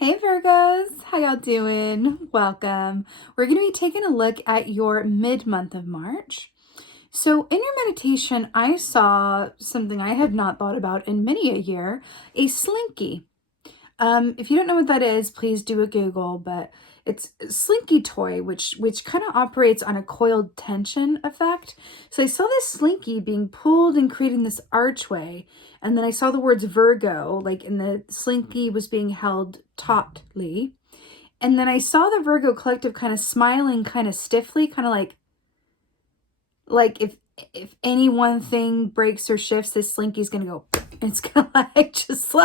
Hey Virgos, how y'all doing? Welcome. We're going to be taking a look at your mid-month of March. So in your meditation, I saw something I had not thought about in many a year, a slinky. If you don't know what that is, please do a Google, but it's a slinky toy, which kind of operates on a coiled tension effect. So I saw this slinky being pulled and creating this archway, and then I saw the words Virgo, like, and the slinky was being held tautly. And then I saw the Virgo collective kind of smiling kind of stiffly, kind of like if any one thing breaks or shifts, this slinky's gonna go, it's gonna just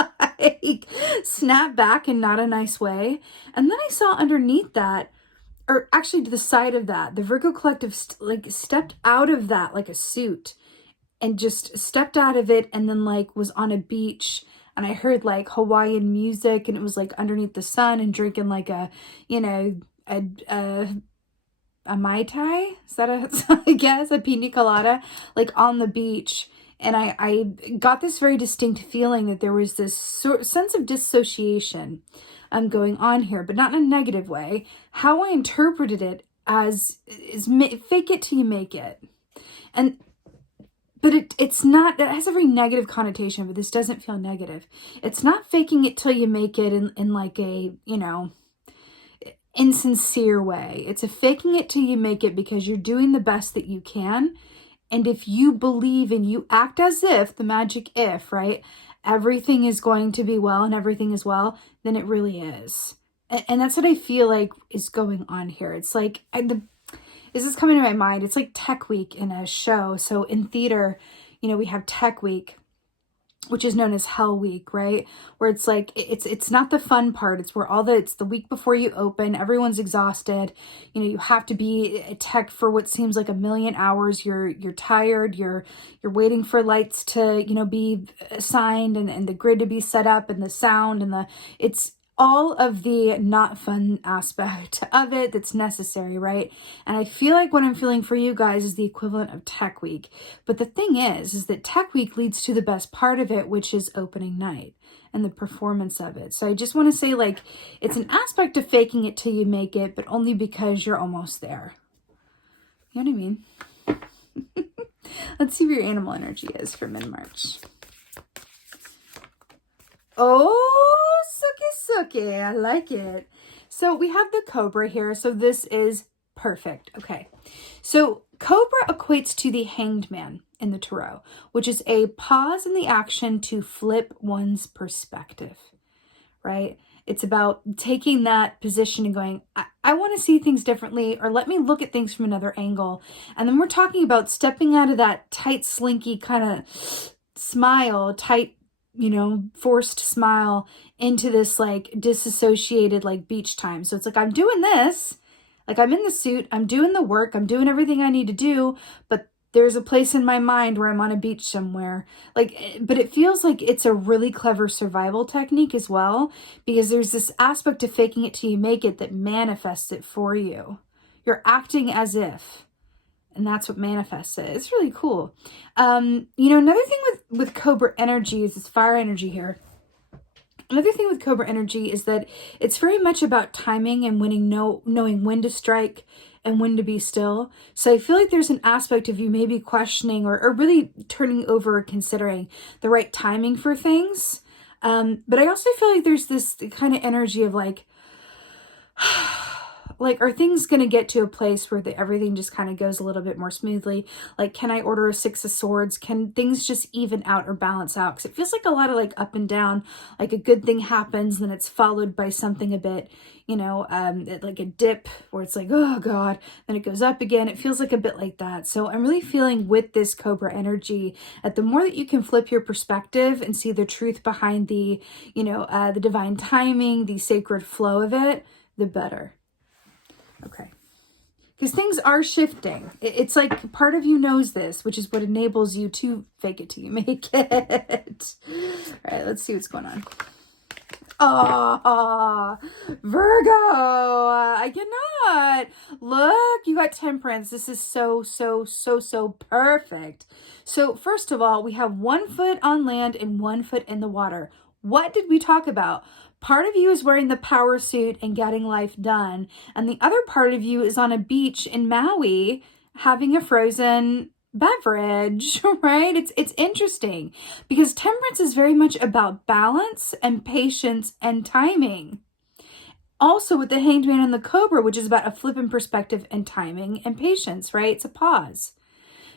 snap back in not a nice way. And then I saw underneath that, or actually to the side of that, the Virgo collective stepped out of that like a suit, and just stepped out of it, and then was on a beach, and I heard like Hawaiian music, and it was like underneath the sun, and drinking like a Mai Tai? Is that I guess, a pina colada, like on the beach. And I got this very distinct feeling that there was this sense of dissociation going on here, but not in a negative way. How I interpreted it as is fake it till you make it. But it's not, it has a very negative connotation, but this doesn't feel negative. It's not faking it till you make it in like a, insincere way. It's a faking it till you make it because you're doing the best that you can. And if you believe and you act as if, the magic if, right, everything is going to be well and everything is well, then it really is. And that's what I feel like is going on here. It's like, this is coming to my mind. It's like Tech Week in a show. So in theater, we have Tech Week, which is known as Hell Week, right? Where it's like, it's not the fun part. It's where it's the week before you open, everyone's exhausted. You have to be a tech for what seems like a million hours. You're tired. You're waiting for lights to, be assigned, and the grid to be set up, and the sound, and it's all of the not fun aspect of it that's necessary, right? And I feel like what I'm feeling for you guys is the equivalent of Tech Week. But the thing is that Tech Week leads to the best part of it, which is opening night and the performance of it. So I just want to say, it's an aspect of faking it till you make it, but only because you're almost there. You know what I mean? Let's see where your animal energy is for mid-March. Oh, suki, I like it. So we have the Cobra here. So this is perfect. Okay. So Cobra equates to the Hanged Man in the Tarot, which is a pause in the action to flip one's perspective, right? It's about taking that position and going, I want to see things differently, or let me look at things from another angle. And then we're talking about stepping out of that tight, slinky kind of smile, tight, forced smile into this disassociated beach time. So it's like, I'm doing this, I'm in the suit, I'm doing the work, I'm doing everything I need to do, but there's a place in my mind where I'm on a beach somewhere. But it feels like it's a really clever survival technique as well, because there's this aspect of faking it till you make it that manifests it for you. You're acting as if. And that's what manifests it. It's really cool. Another thing with Cobra energy is this fire energy here. Another thing with Cobra energy is that it's very much about timing and knowing when to strike and when to be still. So I feel like there's an aspect of you maybe questioning or really turning over or considering the right timing for things. But I also feel like there's this kind of energy of are things going to get to a place where everything just kind of goes a little bit more smoothly? Can I order a 6 of Swords? Can things just even out or balance out? Because it feels like a lot of up and down, a good thing happens, then it's followed by something a bit, like a dip where it's like, oh God, then it goes up again. It feels like a bit like that. So I'm really feeling with this Cobra energy that the more that you can flip your perspective and see the truth behind the divine timing, the sacred flow of it, the better. Okay. Because things are shifting. It's like part of you knows this, which is what enables you to fake it till you make it. All right, let's see what's going on. Oh, Virgo, I cannot. Look, you got Temperance. This is so perfect. So first of all, we have 1 foot on land and 1 foot in the water. What did we talk about? Part of you is wearing the power suit and getting life done. And the other part of you is on a beach in Maui having a frozen beverage, right? It's interesting because temperance is very much about balance and patience and timing. Also with the Hanged Man and the Cobra, which is about a flip in perspective and timing and patience, right? It's a pause.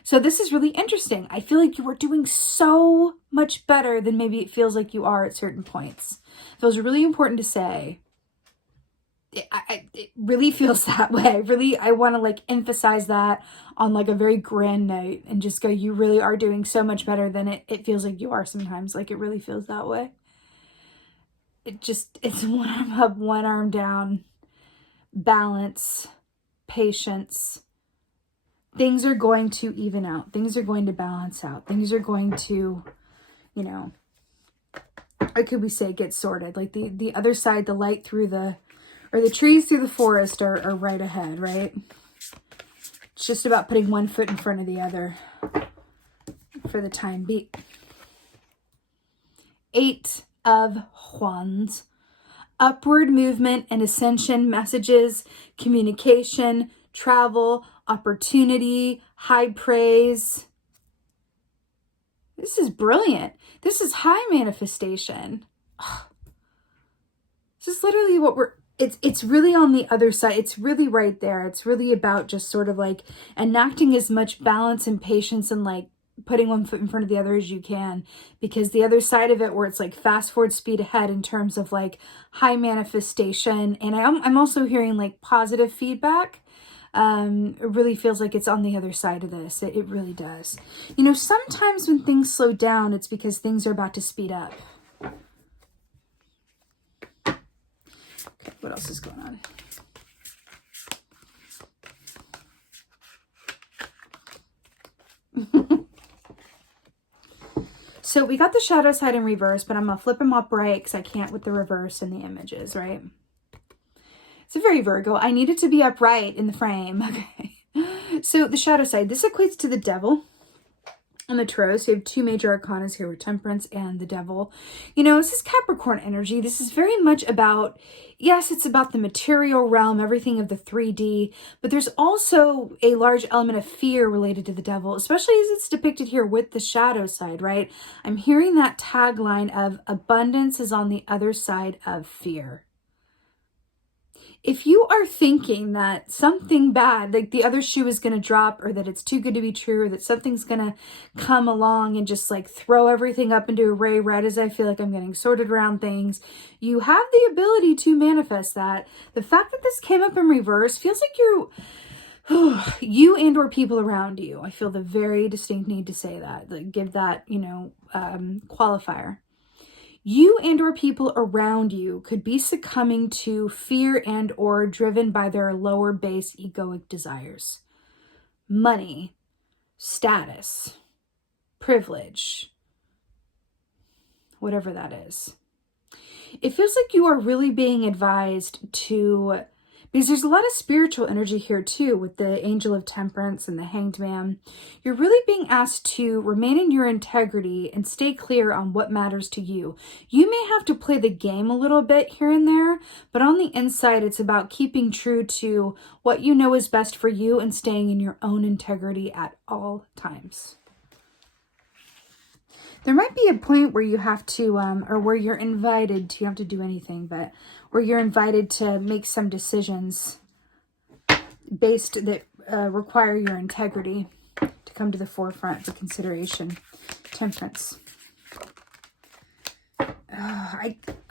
So this is really interesting. I feel like you are doing so much better than maybe it feels like you are at certain points. It feels really important to say. It really feels that way. Really, I want to like emphasize that on like a very grand note and just go, you really are doing so much better than it feels like you are sometimes. Like it really feels that way. It's one arm up, one arm down, balance, patience. Things are going to even out. Things are going to balance out. Things are going to, you know, or could we say get sorted? Like the other side, the light through the trees through the forest are right ahead, right? It's just about putting one foot in front of the other for the time being. 8 of Wands. Upward movement and ascension messages, communication, travel, opportunity, high praise. This is brilliant. This is high manifestation. This is literally what it's really on the other side. It's really right there. It's really about just sort of like enacting as much balance and patience and like putting one foot in front of the other as you can, because the other side of it where it's like fast forward, speed ahead in terms of like high manifestation. And I'm also hearing like positive feedback. It really feels like it's on the other side of this. It really does. You know, sometimes when things slow down, it's because things are about to speed up. Okay, what else is going on? So we got the shadow side in reverse, but I'm going to flip them upright because I can't with the reverse and the images, right? It's a very Virgo. I need it to be upright in the frame. Okay. So the shadow side, this equates to the devil and the tarot. So you have 2 major arcanas here with Temperance and the Devil. You know, this is Capricorn energy. This is very much about, yes, it's about the material realm, everything of the 3D, but there's also a large element of fear related to the Devil, especially as it's depicted here with the shadow side, right? I'm hearing that tagline of abundance is on the other side of fear. If you are thinking that something bad, like the other shoe is going to drop, or that it's too good to be true, or that something's going to come along and just like throw everything up into a ray red as I feel like I'm getting sorted around things, you have the ability to manifest that. The fact that this came up in reverse feels like you and or people around you. I feel the very distinct need to say that, like give that, you know, qualifier. You and or people around you could be succumbing to fear and or driven by their lower base egoic desires. Money, status, privilege, whatever that is. It feels like you are really being advised to, because there's a lot of spiritual energy here too with the Angel of Temperance and the Hanged Man. You're really being asked to remain in your integrity and stay clear on what matters to you. You may have to play the game a little bit here and there, but on the inside, it's about keeping true to what you know is best for you and staying in your own integrity at all times. There might be a point where you have to, or where you're invited to, you have to do anything, but where you're invited to make some decisions based that require your integrity to come to the forefront for consideration. Temperance.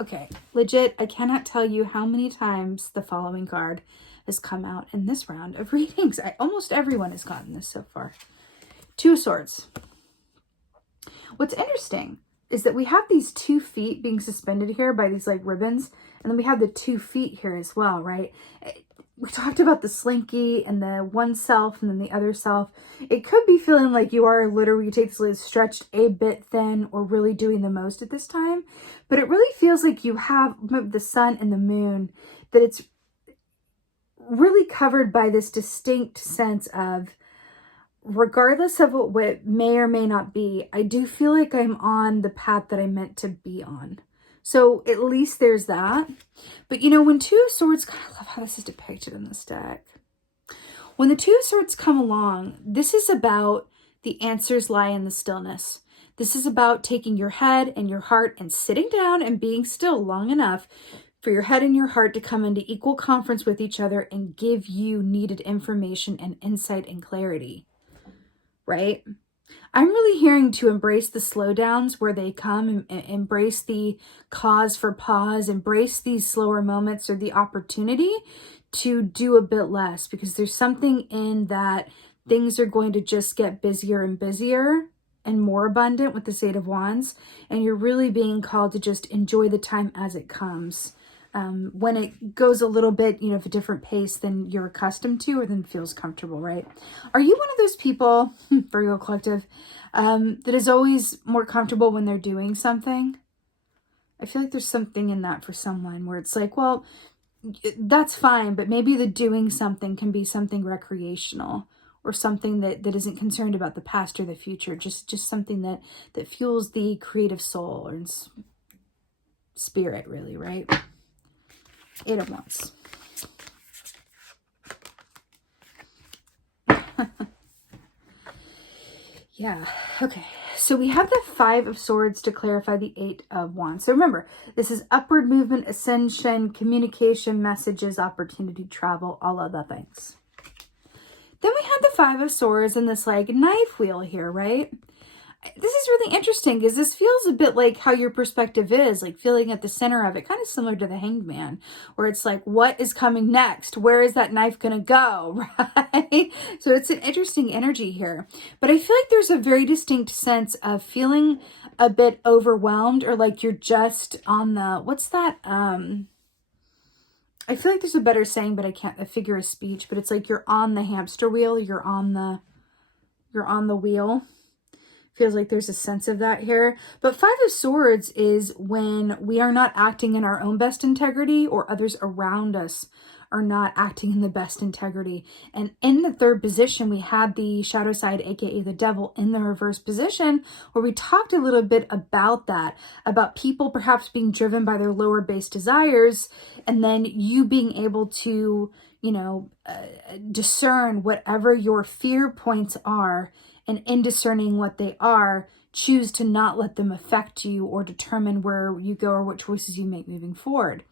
Okay, legit, I cannot tell you how many times the following card has come out in this round of readings. Almost everyone has gotten this so far. 2 of Swords. What's interesting is that we have these 2 feet being suspended here by these like ribbons. And then we have the 2 feet here as well, right? We talked about the slinky and the one self and then the other self. It could be feeling like you are literally, you take this stretched a bit thin or really doing the most at this time. But it really feels like you have the sun and the moon, that it's really covered by this distinct sense of, regardless of what may or may not be, I do feel like I'm on the path that I meant to be on. So at least there's that. But you know, when Two of Swords, God, I love how this is depicted in this deck. When the Two of Swords come along, this is about the answers lie in the stillness. This is about taking your head and your heart and sitting down and being still long enough for your head and your heart to come into equal conference with each other and give you needed information and insight and clarity, right? I'm really hearing to embrace the slowdowns where they come, and embrace the cause for pause, embrace these slower moments or the opportunity to do a bit less, because there's something in that things are going to just get busier and busier and more abundant with the Eight of Wands, and you're really being called to just enjoy the time as it comes. When it goes a little bit, you know, of a different pace than you're accustomed to or than feels comfortable, right? Are you one of those people, Virgo Collective, that is always more comfortable when they're doing something? I feel like there's something in that for someone where it's like, well, that's fine, but maybe the doing something can be something recreational or something that isn't concerned about the past or the future, just something that fuels the creative soul or spirit, really, right? Eight of Wands. Yeah, okay. So we have the Five of Swords to clarify the Eight of Wands. So remember, this is upward movement, ascension, communication, messages, opportunity, travel, all of the things. Then we have the Five of Swords and this like knife wheel here, right? This is really interesting because this feels a bit like how your perspective is, like feeling at the center of it, kind of similar to the Hanged Man, where it's like, what is coming next? Where is that knife going to go, right? So it's an interesting energy here. But I feel like there's a very distinct sense of feeling a bit overwhelmed, or like you're just on the, what's that? I feel like there's a better saying, but I can't, a figure of speech, but it's like you're on the hamster wheel, you're on the wheel. Feels like there's a sense of that here. But Five of Swords is when we are not acting in our own best integrity, or others around us are not acting in the best integrity. And in the third position, we had the shadow side, aka the devil, in the reverse position, where we talked a little bit about that, about people perhaps being driven by their lower base desires, and then you being able to, you know, discern whatever your fear points are, and in discerning what they are, choose to not let them affect you or determine where you go or what choices you make moving forward.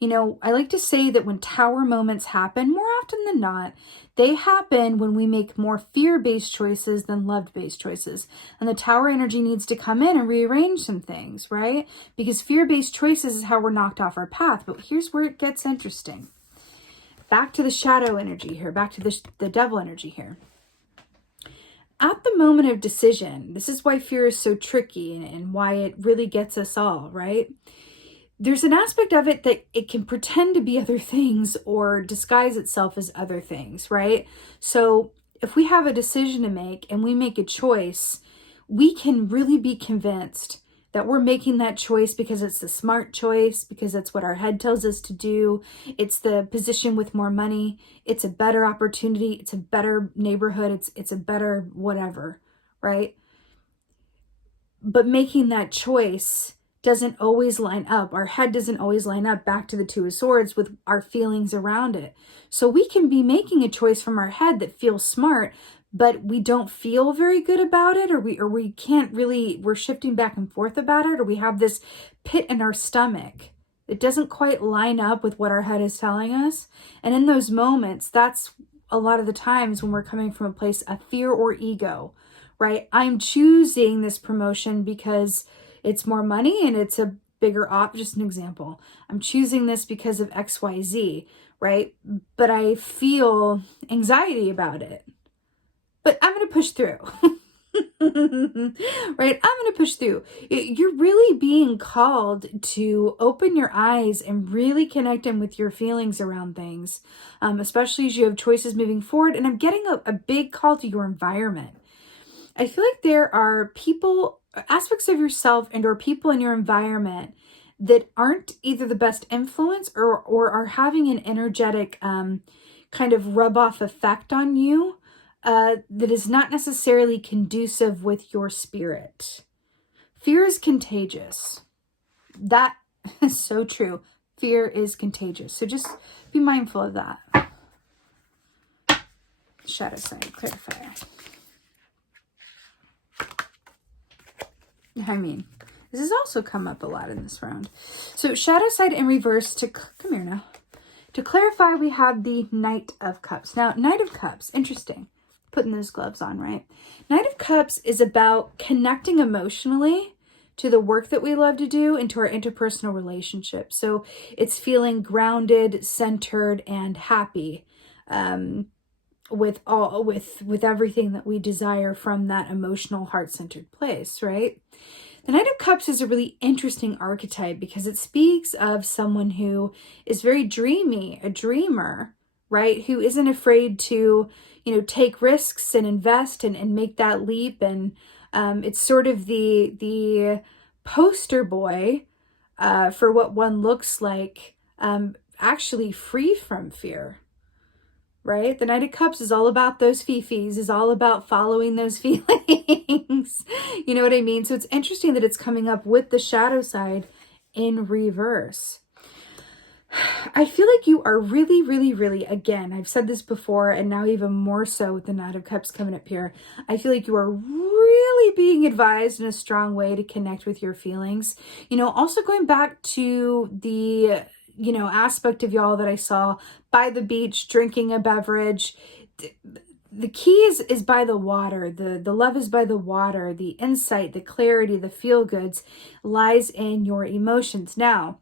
You know, I like to say that when tower moments happen, more often than not, they happen when we make more fear-based choices than love-based choices. And the tower energy needs to come in and rearrange some things, right? Because fear-based choices is how we're knocked off our path. But here's where it gets interesting. Back to the shadow energy here, back to the devil energy here. At the moment of decision, this is why fear is so tricky and why it really gets us all, right? There's an aspect of it that it can pretend to be other things or disguise itself as other things, right? So if we have a decision to make and we make a choice, we can really be convinced that we're making that choice because it's the smart choice, because that's what our head tells us to do. It's the position with more money. It's a better opportunity. It's a better neighborhood. It's a better whatever, right? But making that choice doesn't always line up. Our head doesn't always line up, back to the Two of Swords, with our feelings around it. So we can be making a choice from our head that feels smart, but we don't feel very good about it, or we can't really, we're shifting back and forth about it, or we have this pit in our stomach. It doesn't quite line up with what our head is telling us. And in those moments, that's a lot of the times when we're coming from a place of fear or ego, right? I'm choosing this promotion because it's more money and it's a bigger just an example. I'm choosing this because of XYZ, right? But I feel anxiety about it. But I'm going to push through, right? I'm going to push through. You're really being called to open your eyes and really connect in with your feelings around things, especially as you have choices moving forward. And I'm getting a big call to your environment. I feel like there are people, aspects of yourself and or people in your environment that aren't either the best influence or are having an energetic kind of rub-off effect on you. That is not necessarily conducive with your spirit. Fear is contagious. That So true. Fear is contagious. So just be mindful of that. Shadow side, clarifier. I mean, this has also come up a lot in this round. So shadow side in reverse to, come here now. To clarify, we have the Knight of Cups. Now, Knight of Cups, interesting. Putting those gloves on, right? Knight of Cups is about connecting emotionally to the work that we love to do and to our interpersonal relationships. So it's feeling grounded, centered, and happy with everything that we desire from that emotional, heart-centered place, right? The Knight of Cups is a really interesting archetype because it speaks of someone who is very dreamy, a dreamer, right? Who isn't afraid to, take risks and invest and make that leap. And it's sort of the poster boy for what one looks like actually free from fear. Right? The Knight of Cups is all about those fifis, is all about following those feelings. You know what I mean? So it's interesting that it's coming up with the shadow side in reverse. I feel like you are really, really, really, again, I've said this before, and now even more so with the Knight of Cups coming up here. I feel like you are really being advised in a strong way to connect with your feelings. Also going back to the aspect of y'all that I saw by the beach, drinking a beverage. The key is by the water. The love is by the water. The insight, the clarity, the feel goods lies in your emotions. Now,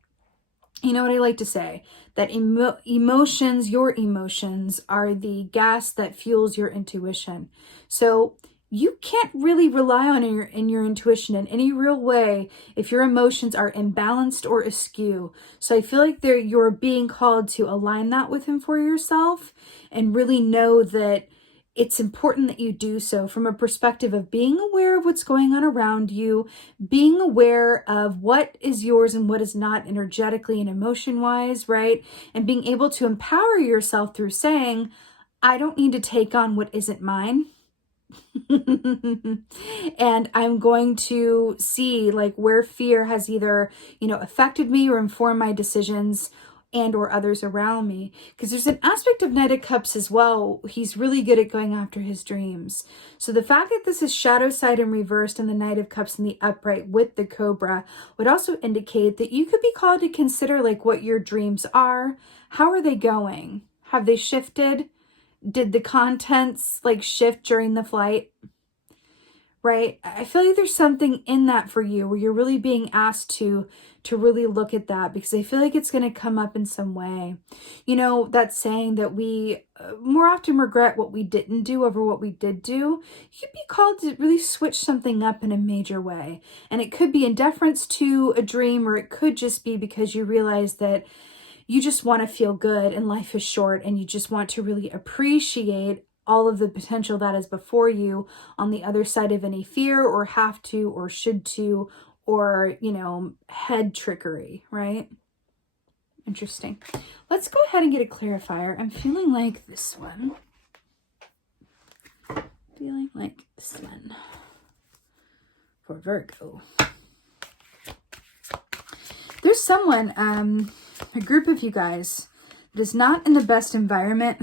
you know what I like to say? That emotions, your emotions, are the gas that fuels your intuition. So you can't really rely on your intuition in any real way if your emotions are imbalanced or askew. So I feel like you're being called to align that with him for yourself and really know that it's important that you do so from a perspective of being aware of what's going on around you, being aware of what is yours and what is not energetically and emotion-wise, right? And being able to empower yourself through saying, I don't need to take on what isn't mine. And I'm going to see where fear has either, affected me or informed my decisions and or others around me. Because there's an aspect of Knight of Cups as well. He's really good at going after his dreams. So the fact that this is shadow side and reversed and the Knight of Cups in the upright with the Cobra would also indicate that you could be called to consider what your dreams are. How are they going? Have they shifted? Did the contents shift during the flight? Right? I feel like there's something in that for you where you're really being asked to really look at that, because I feel like it's going to come up in some way. That saying that we more often regret what we didn't do over what we did do. You could be called to really switch something up in a major way. And it could be in deference to a dream, or it could just be because you realize that you just want to feel good and life is short, and you just want to really appreciate all of the potential that is before you on the other side of any fear or have to or should to or, head trickery, right? Interesting. Let's go ahead and get a clarifier. I'm feeling like this one. For Virgo. There's someone, a group of you guys that is not in the best environment.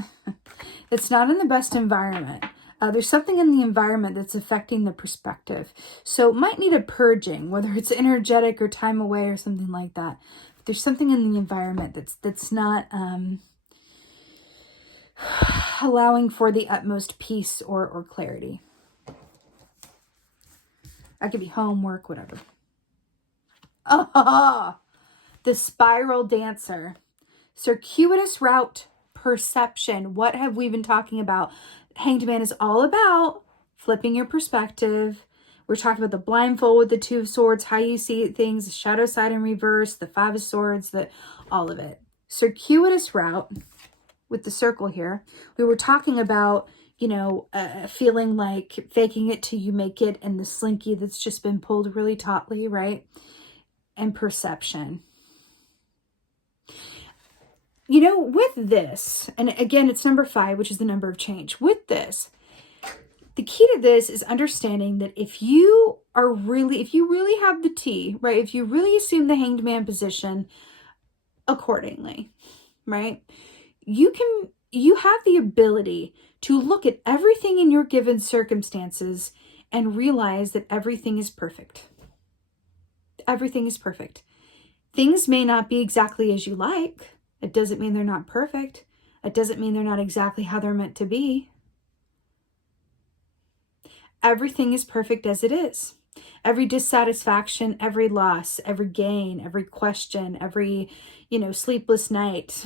It's not in the best environment. There's something in the environment that's affecting the perspective. So it might need a purging, whether it's energetic or time away or something like that. But there's something in the environment that's not allowing for the utmost peace or clarity. That could be home, work, whatever. Oh, the spiral dancer. Circuitous route perception. What have we been talking about? Hanged Man is all about flipping your perspective. We're talking about the blindfold with the Two of Swords, how you see things, the shadow side in reverse, the Five of Swords, all of it. Circuitous route with the circle here. We were talking about, feeling like faking it till you make it, and the slinky that's just been pulled really tautly, right? And perception. With this, and again, it's number 5, which is the number of change. With this, The key to this is understanding that if you really have the tea, right? If you really assume the hanged man position accordingly, right? You have the ability to look at everything in your given circumstances and realize that everything is perfect. Everything is perfect. Things may not be exactly as you like. It doesn't mean they're not perfect. It doesn't mean they're not exactly how they're meant to be. Everything is perfect as it is. Every dissatisfaction, every loss, every gain, every question, every, sleepless night,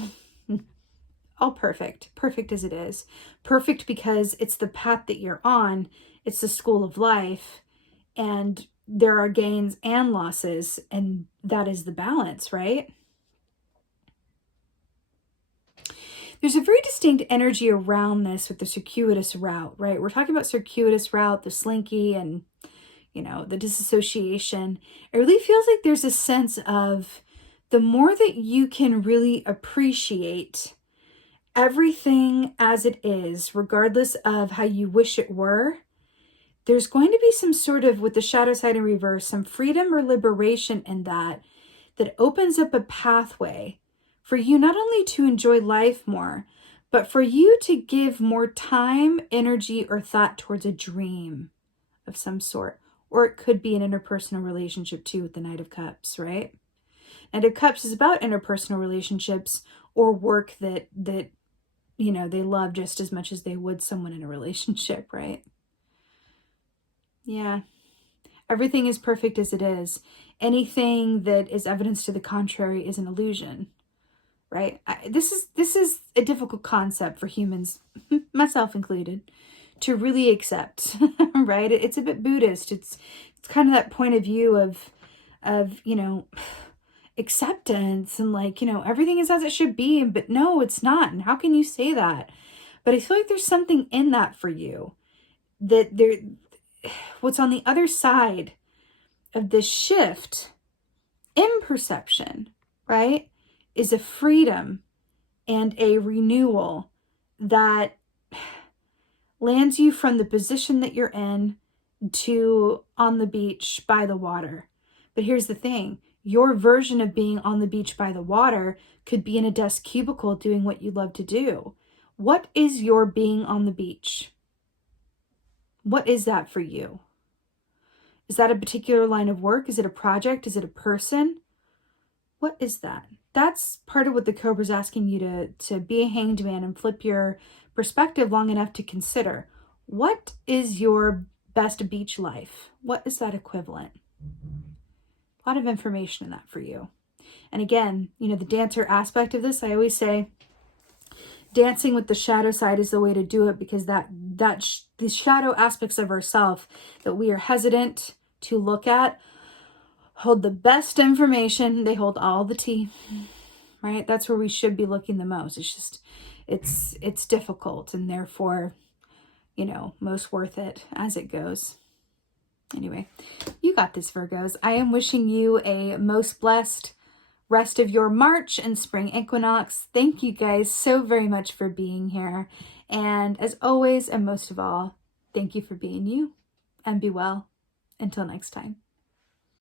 all perfect. Perfect as it is. Perfect because it's the path that you're on. It's the school of life. And there are gains and losses. And that is the balance, right? There's a very distinct energy around this with the circuitous route, right? We're talking about circuitous route, the slinky, and, the disassociation. It really feels like there's a sense of the more that you can really appreciate everything as it is, regardless of how you wish it were, there's going to be some sort of, with the shadow side in reverse, some freedom or liberation in that opens up a pathway for you not only to enjoy life more, but for you to give more time, energy, or thought towards a dream of some sort. Or it could be an interpersonal relationship too with the Knight of Cups, right? Knight of Cups is about interpersonal relationships or work that they love just as much as they would someone in a relationship, right? Yeah. Everything is perfect as it is. Anything that is evidence to the contrary is an illusion. Right? This is a difficult concept for humans, myself included, to really accept, right? It's a bit Buddhist. It's kind of that point of view of acceptance and everything is as it should be, but no, it's not. And how can you say that? But I feel like there's something in that for you, that what's on the other side of this shift in perception, right, is a freedom and a renewal that lands you from the position that you're in to on the beach by the water. But here's the thing. Your version of being on the beach by the water could be in a desk cubicle doing what you love to do. What is your being on the beach? What is that for you? Is that a particular line of work? Is it a project? Is it a person? What is that? That's part of what the Cobra's asking you to be a hanged man and flip your perspective long enough to consider. What is your best beach life? What is that equivalent? A lot of information in that for you. And again, the dancer aspect of this, I always say dancing with the shadow side is the way to do it, because the shadow aspects of ourself that we are hesitant to look at hold the best information. They hold all the tea, right? That's where we should be looking the most. It's just, it's difficult, and therefore, most worth it as it goes. Anyway, you got this, Virgos. I am wishing you a most blessed rest of your March and spring equinox. Thank you guys so very much for being here. And as always, and most of all, thank you for being you, and be well. Until next time.